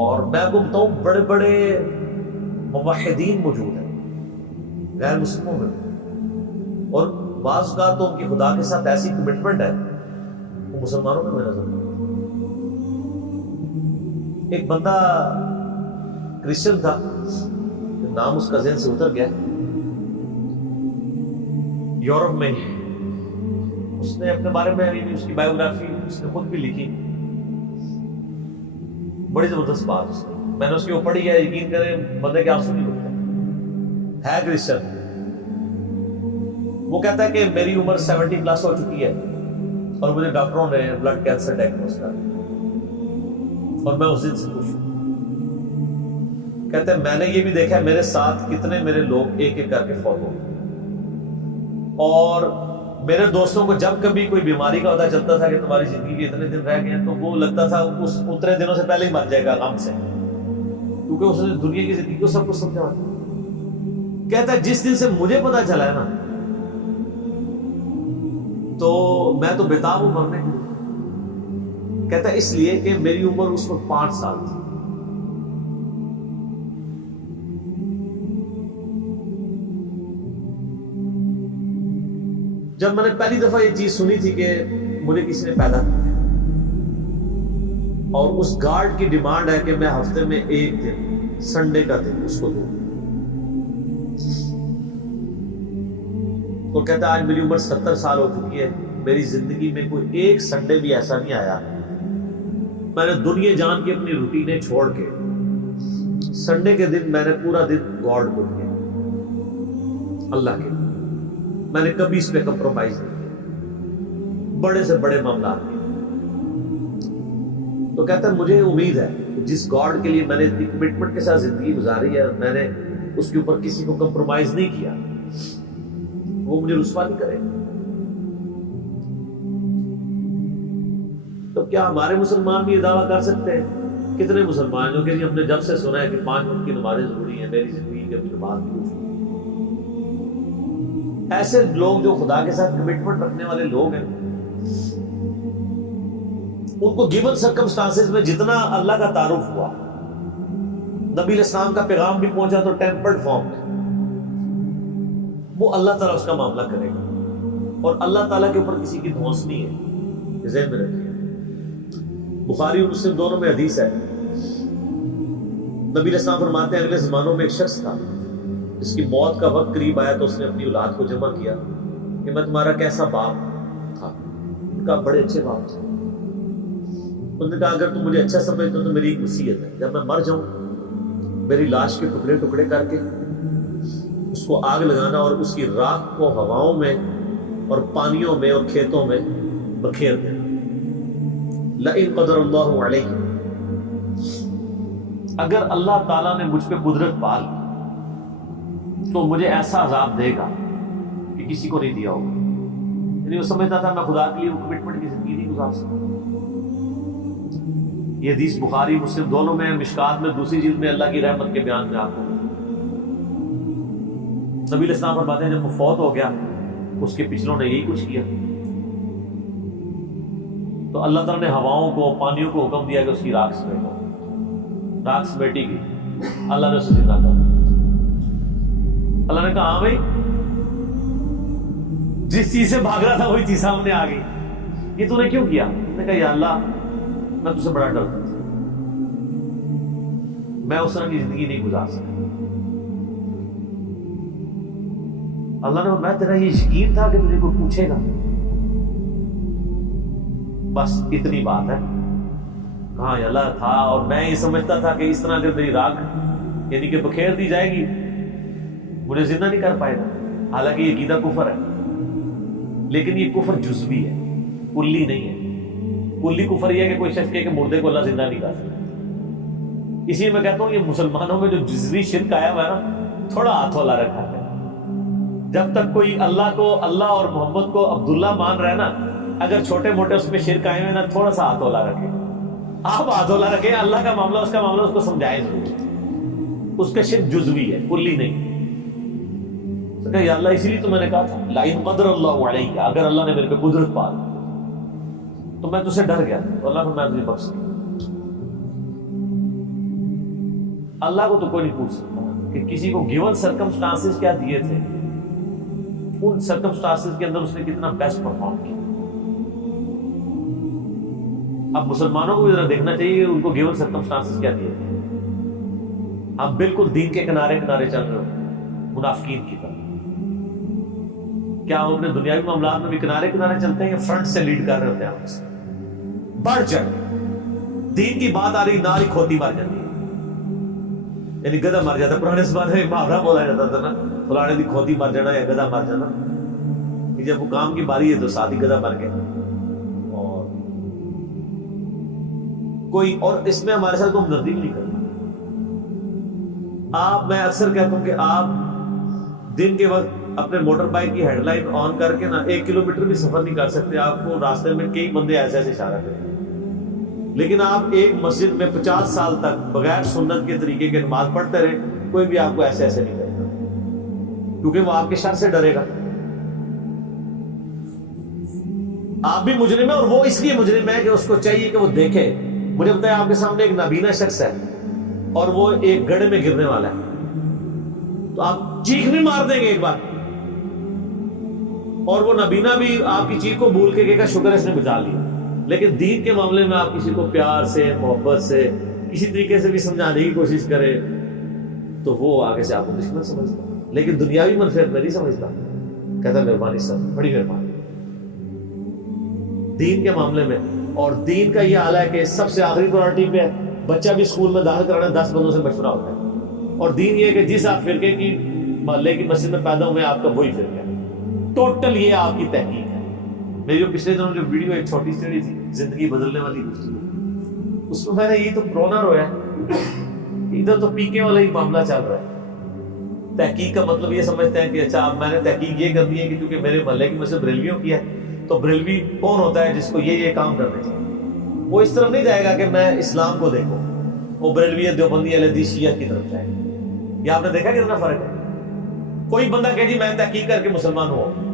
اور میں آپ کو بتاؤں بڑے بڑے موحدین موجود ہیں غیر مسلموں میں، اور بعض کا تو ان کی خدا کے ساتھ ایسی کمٹمنٹ ہے وہ مسلمانوں میں نظر نہیں۔ ایک بندہ کرسچن تھا، نام اس کا ذہن سے اتر گیا، یورپ میں اس نے اپنے بارے میں اس کی بایوگرافی اس نے خود بھی لکھی، بڑی زبردست بات اس نے، میں نے اس کی وہ پڑھی ہے، یقین کریں بندے کے آنسو نہیں رکتے، ہے کرسچن۔ وہ کہتا ہے کہ میری عمر 70 پلس ہو چکی ہے اور مجھے ڈاکٹروں نے بلڈ کینسر ڈائگنوز کر اور میں اس دن سے خوش ہوں۔ کہتے ہیں میں نے یہ بھی دیکھا ہے میرے ساتھ کتنے میرے لوگ ایک ایک کر کے فوت ہو گئے، اور میرے دوستوں کو جب کبھی کوئی بیماری کا پتہ چلتا تھا کہ تمہاری زندگی کے اتنے دن رہ گئے ہیں، تو وہ لگتا تھا اس اتنے دنوں سے پہلے ہی مر جائے گا غم سے، کیونکہ اس نے دنیا کی زندگی کو سب کچھ سمجھا ہوتا۔ کہتا ہے جس دن سے مجھے پتہ چلا ہے نا، تو میں تو بےتاب ہوں مرنے کے لیے۔ کہتا ہے اس لیے کہ میری عمر اس وقت 5 سال تھی۔ جب میں نے پہلی دفعہ یہ چیز سنی تھی کہ مجھے کسی نے پیدا کیا اور اس گارڈ کی ڈیمانڈ ہے کہ میں ہفتے میں ایک دن سنڈے کا دن اس کو دوں، تو کہتا ہے آج میری عمر 70 سال ہو چکی ہے، میری زندگی میں کوئی ایک سنڈے بھی ایسا نہیں آیا میں نے دنیا جان کی اپنی روٹینیں چھوڑ کے سنڈے کے دن میں نے پورا دن گاڈ کو دیا، اللہ کے، میں نے کبھی اس پہ کمپرومائز نہیں کیا، بڑے سے بڑے معاملات کیے۔ تو کہتا ہے مجھے امید ہے کہ جس گاڈ کے لیے میں نے اتنی کمٹمنٹ کے ساتھ زندگی گزاری ہے، میں نے اس کے اوپر کسی کو کمپرومائز نہیں کیا، وہ مجھے رسوا نہیں کرے۔ تو کیا ہمارے مسلمان بھی یہ دعویٰ کر سکتے ہیں؟ کتنے مسلمان جو کہ ہم نے جب سے سنا ہے کہ 5 وقت کی نمازیں ضروری ہیں، میری زندگی کی اپنی نماز بھی ضروری ہے۔ ایسے لوگ جو خدا کے ساتھ کمٹمنٹ رکھنے والے لوگ ہیں، ان کو گیون سرکمسٹانسز میں جتنا اللہ کا تعارف ہوا، نبی علیہ السلام کا پیغام بھی پہنچا تو ٹیمپرڈ فارم میں، وہ اللہ تعالیٰ اس کا معاملہ کرے گا، اور اللہ تعالیٰ کے اوپر کسی کی دھونس نہیں ہے، ذہن میں رکھیے۔ بخاری اور مسلم دونوں میں حدیث ہے، نبی علیہ السلام فرماتے ہیں اگلے زمانوں میں ایک شخص تھا جس کی موت کا وقت قریب آیا تو اس نے اپنی اولاد کو جمع کیا کہ میں تمہارا کیسا باپ تھا؟ ان کا بڑے اچھے باپ تھے۔ انہوں نے کہا اگر تم مجھے اچھا سمجھتے ہو تو میری ایک وصیت ہے، جب میں مر جاؤں میری لاش کے ٹکڑے ٹکڑے کر کے اس کو آگ لگانا اور اس کی راکھ کو ہواؤں میں اور پانیوں میں اور کھیتوں میں بکھیر دینا۔ لئن قدر اللہ علیہ، اگر اللہ تعالیٰ نے مجھ پہ قدرت پال تو مجھے ایسا عذاب دے گا کہ کسی کو نہیں دیا ہوگا۔ یعنی وہ سمجھتا تھا میں خدا کے لیے وہ کمٹمنٹ کی زندگی نہیں گزار سکتا۔ یہ حدیث بخاری مسلم دونوں میں، مشکات میں دوسری جلد میں اللہ کی رحمت کے بیان میں آپ کو نبی علیہ السلام فرماتے ہیں جب وہ فوت ہو گیا اس کے پچھلوں نے یہی کچھ کیا، تو اللہ تعالیٰ نے ہواؤں کو پانیوں کو حکم دیا کہ اس کی راکھ سمیٹو، راکھ سمیٹی گئی، اللہ نے اسے زندہ کر دیا۔ اللہ نے کہا ہاں بھائی، جس چیز سے بھاگ رہا تھا وہی چیز سامنے آ گئی، یہ تو نے کیوں کیا؟ اس نے کہا یا اللہ میں تجھ سے بڑا ڈرتا تھا، میں اس طرح کی زندگی نہیں گزار سکتا۔ اللہ نے میں تیرا یہ یقین تھا کہ تجھے کوئی پوچھے گا، بس اتنی بات ہے۔ کہاں یا اللہ تھا، اور میں یہ سمجھتا تھا کہ اس طرح اگر میری راکھ یعنی کہ بکھیر دی جائے گی مجھے زندہ نہیں کر پائے گا، حالانکہ یہ عقیدہ کفر ہے، لیکن یہ کفر جزوی ہے، کلی نہیں ہے۔ کلی کفر یہ ہے کہ کوئی شخص کہ مردے کو اللہ زندہ نہیں کر سکتا۔ اسی لیے میں کہتا ہوں یہ مسلمانوں میں جو جزوی شرک آیا ہوا ہے نا، تھوڑا ہاتھ والا رکھا ہے۔ جب تک کوئی اللہ کو، اللہ اور محمد کو عبداللہ مان رہا ہے نا، اگر چھوٹے موٹے اس میں شرک آئے ہوئے نا، تھوڑا سا ہاتھ والا رکھے، آپ ہاتھ والا رکھیں، اللہ کا معاملہ اس کا معاملہ، اس کو سمجھائیں ضرور، اس کا شرک جزوی ہے، کلی نہیں۔ تو کہا یا اللہ اسی لیے تو میں نے کہا تھا لئن قدر اللہ علیہ، اگر اللہ نے میرے پہ قدرت پال تو میں تجھ سے ڈر گیا، تو اللہ نے میں تجھے بخش دیا۔ اللہ کو تو کوئی نہیں پوچھ سکتا کہ کسی کو گیون سرکمسٹانسز کیا دیے تھے، ان سرکمسٹانسز کے اندر اس نے کتنا بیسٹ پرفارم کیا۔ اب مسلمانوں کو بھی ذرا دیکھنا چاہیے کہ ان کو گیون سرکمسٹانسز کیا دیے تھے۔ ہم بالکل دین کے کنارے کنارے چل رہے ہو منافقین کی طرح۔ کیا ہم اپنے دنیاوی معاملات میں بھی کنارے کنارے چلتے ہیں یا فرنٹ سے لیڈ کر رہے ہوتے ہیں؟ ہم بڑھ چڑھ دین کی بات آ رہی نہ ہی کھوتی مار جاتی ہے، یعنی گدھا مر جاتا۔ پرانے زمانے میں محاورہ بولا جاتا تھا نا، فلانے دی کھوتی مر جانا یا گدھا مر جانا، کہ جب وہ کام کی باری ہے تو ساتھ ہی گدھا مر گیا۔ اور کوئی اور اس میں ہمارے ساتھ کوئی ہمدردی نہیں کرتا۔ میں اکثر کہتا ہوں کہ آپ دن کے وقت اپنے موٹر بائک کی ہیڈ لائٹ آن کر کے نا 1 کلومیٹر بھی سفر نہیں کر سکتے، آپ کو راستے میں کئی بندے ایسے ایسے اشارہ کریں، لیکن آپ ایک مسجد میں 50 سال تک بغیر سنت کے طریقے کے نماز پڑھتے رہے، کوئی بھی آپ کو ایسے ایسے نہیں کرے گا، کیونکہ وہ آپ کے شر سے ڈرے گا۔ آپ بھی مجرم ہے اور وہ اس لیے مجرم ہے کہ اس کو چاہیے کہ وہ دیکھے۔ مجھے بتایا آپ کے سامنے ایک نابینا شخص ہے اور وہ ایک گڑھے میں گرنے والا ہے، تو آپ چیخ نہیں مار دیں گے ایک بار، اور وہ نابینا بھی آپ کی چیخ کو بھول کے کہے گا شکر ہے اس نے بچا لیا۔ لیکن دین کے معاملے میں آپ کسی کو پیار سے، محبت سے، کسی طریقے سے بھی سمجھانے کی کوشش کرے تو وہ آگے سے آپ کو دشمن سمجھتا، لیکن دنیاوی منفعت میں نہیں سمجھتا، کہتا مہربانی سر، بڑی مہربانی۔ دین کے معاملے میں، اور دین کا یہ حال ہے کہ سب سے آخری پرائرٹی پہ ہے۔ بچہ بھی اسکول میں داخل کرانا 10 بندوں سے مشورہ ہوتا ہے، اور دین یہ ہے کہ جس آپ فرقے کی محلے کی مسجد میں پیدا ہوئے آپ کا وہی فرقہ ہے، ٹوٹل یہ آپ کی تحقیق ہے۔ میری جو پچھلے دنوں جو ویڈیو ایک چھوٹی سی تھی زندگی بدلنے والی گفتگو، اس میں نے یہ تو پرونا رویا، ادھر تو پیکے والا ہی معاملہ چل رہا ہے۔ تحقیق کا مطلب یہ سمجھتے ہیں کہ اچھا اب میں نے تحقیق یہ کرنی ہے کہ کیونکہ میرے محلے کی مسجد بریلویوں کی ہے تو بریلوی کون ہوتا ہے جس کو یہ کام کرنے چاہیے۔ وہ اس طرف نہیں جائے گا کہ میں اسلام کو دیکھوں، وہ بریلوی دیوبندی اہل حدیث شیعہ کی طرف جائے گا۔ یہ آپ نے دیکھا کتنا فرق ہے؟ کوئی بندہ کہ جی میں تحقیق کر کے مسلمان ہوں،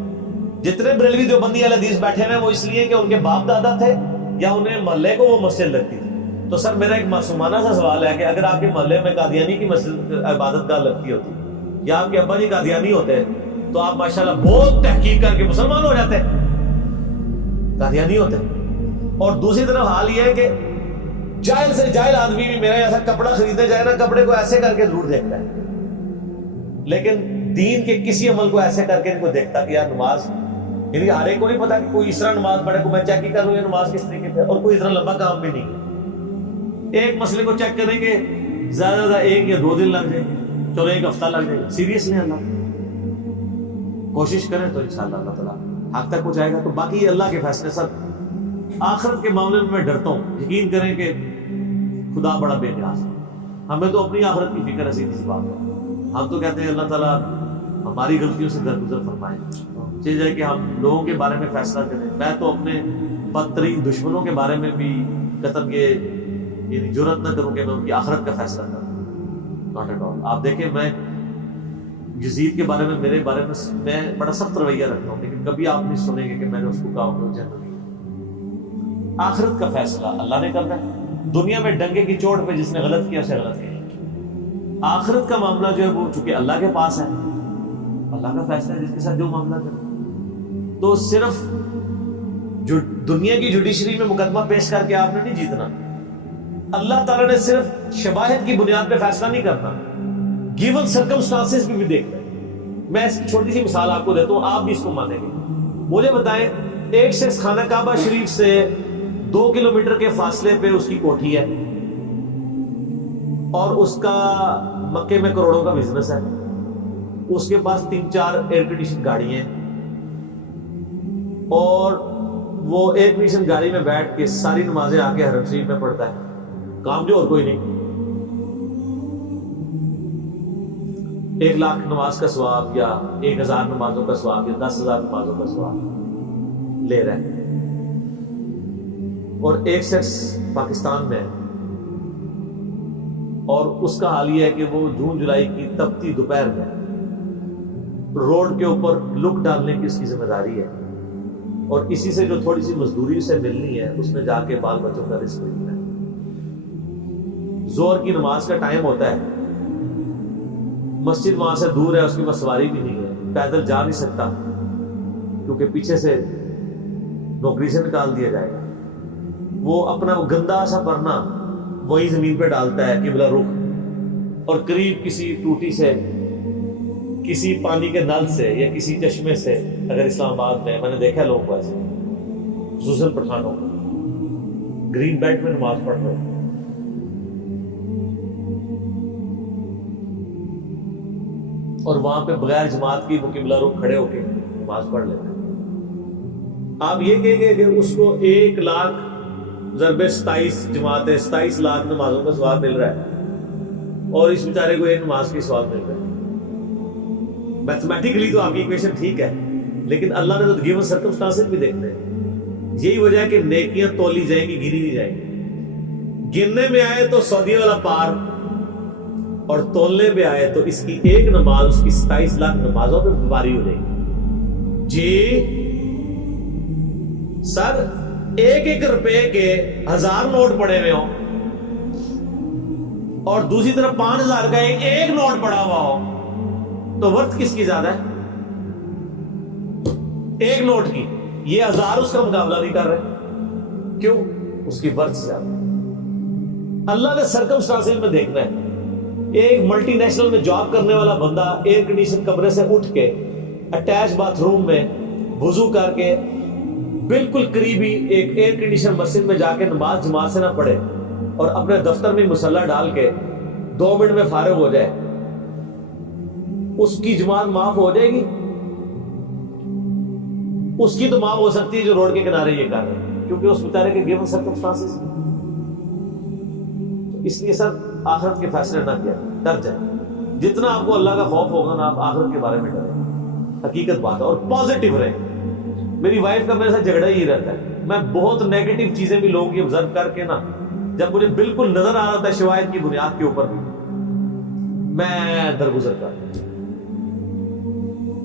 جتنے بریلوی دیوبندی اہل حدیث بیٹھے ہیں وہ اس لیے کہ ان کے باپ دادا تھے یا انہیں محلے کو وہ مسجد لگتی تھی۔ تو سر میرا ایک معصومانہ سا سوال ہے کہ اگر آپ کے محلے میں قادیانی کی مسجد عبادت گاہ لگتی ہوتی یا آپ کے ابا جی قادیانی ہوتے تو آپ ماشاءاللہ بہت تحقیق کر کے مسلمان ہو جاتے، قادیانی ہوتے۔ اور دوسری طرف حال یہ ہے کہ جاہل سے جاہل آدمی بھی میرا ایسا کپڑا خریدنے جائے نا، کپڑے کو ایسے کر کے ضرور دیکھتا ہے، لیکن دین کے کسی عمل کو ایسے کر کے ان کو دیکھتا کہ یار نماز، یعنی ہر ایک کو نہیں پتا کہ کوئی اس طرح نماز پڑھے کو میں چیک ہی کر لوں یہ نماز کس طریقے پہ، اور کوئی اتنا لمبا کام بھی نہیں۔ ایک مسئلے کو چیک کریں گے زیادہ زیادہ 1 یا 2 دن لگ جائیں گے، چلو 1 ہفتہ لگ جائے گا، سیریس نہیں۔ اللہ کوشش کریں تو انشاءاللہ اللہ تعالیٰ حق تک پہنچائے گا۔ تو باقی یہ اللہ کے فیصلے۔ سب آخرت کے معاملے میں ڈرتا ہوں، یقین کریں کہ خدا بڑا بے نیاز ہے، ہمیں تو اپنی آخرت کی فکر ہے، سیدھی سی بات ہے۔ ہم تو کہتے ہیں اللہ تعالیٰ ہماری غلطیوں سے درگزر فرمائیں، چاہیے کہ ہم لوگوں کے بارے میں فیصلہ کریں۔ میں تو اپنے بدترین دشمنوں کے بارے میں بھی قطعاً یہ یعنی جرأت نہ کروں کہ میں ان کی آخرت کا فیصلہ کروں، ناٹ ایٹ آل۔ آپ دیکھیں میں یزید کے بارے میں، میرے بارے میں میں بڑا سخت رویہ رکھتا ہوں، لیکن کبھی آپ نہیں سنیں گے کہ میں نے اس کو کہا کہ جنتی۔ آخرت کا فیصلہ اللہ نے کرنا ہے۔ دنیا میں ڈنگے کی چوٹ پہ جس نے غلط کیا اسے غلط کیا، آخرت کا معاملہ جو ہے وہ چونکہ اللہ کے پاس ہے، اللہ کا فیصلہ ہے جس کے ساتھ جو معاملہ کرے۔ تو صرف جو دنیا کی جوڈیشری میں مقدمہ پیش کر کے آپ نے نہیں جیتنا، اللہ تعالیٰ نے صرف شواہد کی بنیاد پہ فیصلہ نہیں کرنا، گیون سرکمسٹانسز بھی دیکھنا ہے۔ میں اس کی چھوٹی سی مثال آپ کو دیتا ہوں، آپ بھی اس کو مانیں گے۔ مجھے بتائیں ایک شخص خانہ کعبہ شریف سے 2 کلومیٹر کے فاصلے پہ اس کی کوٹھی ہے اور اس کا مکے میں کروڑوں کا بزنس ہے، اس کے پاس 3-4 ایئر کنڈیشن گاڑیاں ہیں، اور وہ ایئر کنڈیشن گاڑی میں بیٹھ کے ساری نمازیں آ کے حرم شریف میں پڑھتا ہے، کام جو اور کوئی نہیں۔ 1 لاکھ نماز کا ثواب یا 1000 نمازوں کا ثواب یا 10,000 نمازوں کا ثواب لے رہا ہے۔ اور ایک شخص پاکستان میں ہے اور اس کا حال یہ ہے کہ وہ جون جولائی کی تپتی دوپہر میں روڈ کے اوپر لک ڈالنے کی اس کی ذمہ داری ہے، اور اسی سے جو تھوڑی سی مزدوری اسے ملنی ہے اس میں جا کے بال بچوں کا رزق لینا ہے۔ ظہر کی نماز کا ٹائم ہوتا ہے، مسجد وہاں سے دور ہے، اس کی بس سواری بھی نہیں ہے، پیدل جا نہیں سکتا کیونکہ پیچھے سے نوکری سے نکال دیا جائے گا، وہ اپنا گندا سا پرنا وہی زمین پہ ڈالتا ہے قبلہ رخ، اور قریب کسی ٹوٹی سے، کسی پانی کے نل سے یا کسی چشمے سے، اگر اسلام آباد میں نے دیکھا لوگوں کو ایسے، خصوصاً پٹھانوں گرین بیلٹ میں نماز پڑھ رہے ہیں، اور وہاں پہ بغیر جماعت کی وہ قبلہ رخ کھڑے ہو کے نماز پڑھ لیتے ہیں۔ آپ یہ کہیں گے کہ اس کو 1,00,000 ضرب 27 جماعتیں 27 لاکھ نمازوں کا ثواب مل رہا ہے، اور اس بیچارے کو ایک نماز کی ثواب مل رہا ہے۔ میتھمیٹیکلی تو آپ کی ایکویشن ٹھیک ہے، لیکن اللہ نے تو گیون سرکمسٹانسز بھی دیکھتے ہیں۔ یہی وجہ ہے کہ نیکیاں تولی جائیں گی، گنی نہیں جائیں گی۔ گننے میں آئے تو سعودی والا پار، اور تولنے میں آئے تو اس کی ایک نماز اس کی 27 لاکھ نمازوں پہ باری ہو جائے گی۔ جی سر، 1 روپے کے 1000 نوٹ پڑے ہوئے ہوں اور دوسری طرف 5000 کا ایک نوٹ پڑا ہوا ہو، تو ورتھ کس کی زیادہ ہے؟ ایک نوٹ کی۔ یہ 1000 اس کا مقابلہ نہیں کر رہے، کیوں؟ اس کی ورتھ زیادہ۔ اللہ نے سرکمسٹانسز میں دیکھنا ہے۔ ایک ملٹی نیشنل میں جاب کرنے والا بندہ ایئر کنڈیشن کمرے سے اٹھ کے اٹیچ باتھ روم میں وضو کر کے بالکل قریبی ایک ایئر کنڈیشن مسجد میں جا کے نماز جماعت سے نہ پڑھے اور اپنے دفتر میں مصلی ڈال کے 2 منٹ میں فارغ ہو جائے، اس کی جماعت معاف ہو جائے گی؟ اس کی تو معاف ہو سکتی ہے جو روڈ کے کنارے یہ کر رہے ہیں، کیونکہ اس بیچارے کے گیون سرکمسٹانسز۔ اس لیے سر آخرت کے فیصلے نہ کیا، ڈر جائیں۔ جتنا آپ کو اللہ کا خوف ہوگا نا، آپ آخرت کے بارے میں ڈریں، حقیقت بات ہے، اور پازیٹیو رہیں۔ میری وائف کا میرے ساتھ جھگڑا ہی رہتا ہے، میں بہت نیگیٹو چیزیں بھی لوگوں کی آبزرو کر کے نا، جب مجھے بالکل نظر آ رہا تھا شواہد کی بنیاد کے اوپر بھی، میں درگزر کرتا۔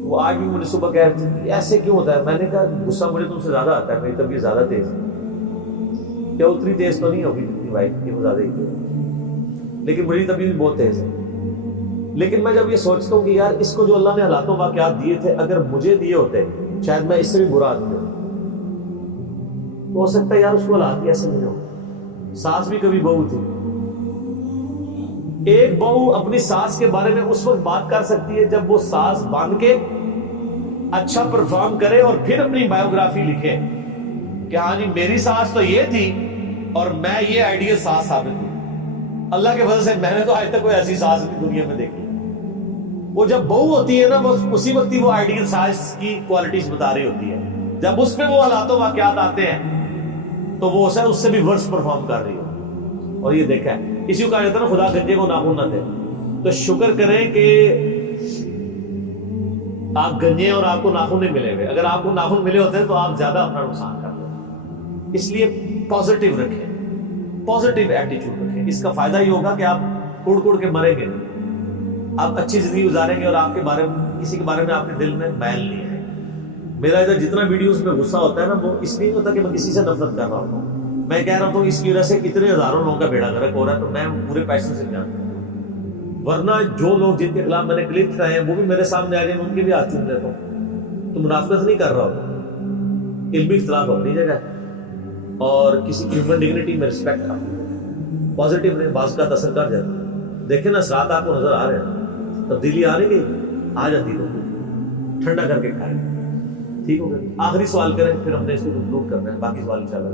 وہ آج بھی مجھے صبح کہہ رہی تھی ایسے کیوں ہوتا ہے؟ میں نے کہا غصہ مجھے تم سے زیادہ آتا ہے، میری طبیعت زیادہ تیز ہے۔ کیا اتنی تیز تو نہیں ہوگی جتنی وائف کی، وہ زیادہ ہی تیز، لیکن میری طبیعت بہت تیز ہے۔ لیکن میں جب یہ سوچتا ہوں کہ یار اس کو جو اللہ نے حالات و واقعات دیے تھے، اگر مجھے دیے ہوتے شاید میں اس سے بھی برا آدمی ہوں، تو ہو سکتا ہے یار اس کو حالات ایسے نہیں ہو۔ ساس بھی کبھی بہو تھی، ایک بہو اپنی ساس کے بارے میں اس وقت بات کر سکتی ہے جب وہ ساس بن کے اچھا پرفارم کرے اور پھر اپنی بایوگرافی لکھے کہ ہاں جی میری ساس تو یہ تھی اور میں یہ آئیڈیل ساس ثابت ہوں۔ اللہ کے فضل سے میں نے تو آج تک کوئی ایسی ساس بھی دنیا میں دیکھی۔ وہ جب بہو ہوتی ہے نا، بس اسی وقت ہی وہ آئیڈیل ساس کی کوالٹیز بتا رہی ہوتی ہے، جب اس پہ وہ حالات و واقعات آتے ہیں تو وہ اس سے بھی ورس پرفارم کر رہی ہو۔ اور یہ دیکھا ہے، اسی کو کہا جاتا ہے نا خدا گنجے کو ناخن نہ دے۔ تو شکر کریں کہ آپ گنجے اور آپ کو ناخن نہیں ملے ہوئے، اگر آپ کو ناخن ملے ہوتے ہیں تو آپ زیادہ اپنا نقصان کر لیں۔ اس لیے پازیٹیو رکھیں، پازیٹیو ایٹیچیوڈ رکھیں، اس کا فائدہ یہ ہوگا کہ آپ کڑ کڑ کے مریں گے، آپ اچھی زندگی گزاریں گے اور آپ کے بارے میں کسی کے بارے میں آپ کے دل میں میل نہیں ہے۔ میرا ادھر جتنا ویڈیوز میں غصہ ہوتا ہے نا، وہ اس لیے نہیں ہوتا کہ میں کسی سے نفرت کر رہا ہوں، میں کہہ رہا ہوں اس کی وجہ سے اتنے ہزاروں لوگوں کا بیڑا غرق ہو رہا ہے، تو میں پورے پیشن سے بیان کرتا ہوں۔ ورنہ جو لوگ جن کے خلاف میں نے کلپ کھائے ہیں وہ بھی میرے سامنے آ جائیں، ان کے بھی ہاتھ چوم لیتا ہوں، تو منافقت نہیں کر رہا ہوں۔ علمی اختلاف اپنی جگہ ہے، اور کسی کی ہیومن ڈگنیٹی میں رسپیکٹ اپنی جگہ۔ پازیٹیو رہیں، بعض کا اثر کر جاتا ہے۔ دیکھیں نا اثرات آپ کو نظر آ رہے ہیں، تبدیلی آ رہی ہے، آ جاتی ہے، ٹھنڈا کر کے کھائیں، ٹھیک ہو گیا۔ آخری سوال کریں، پھر ہم نے اس کو کنکلوڈ کرنا ہے، باقی سوال انشاءاللہ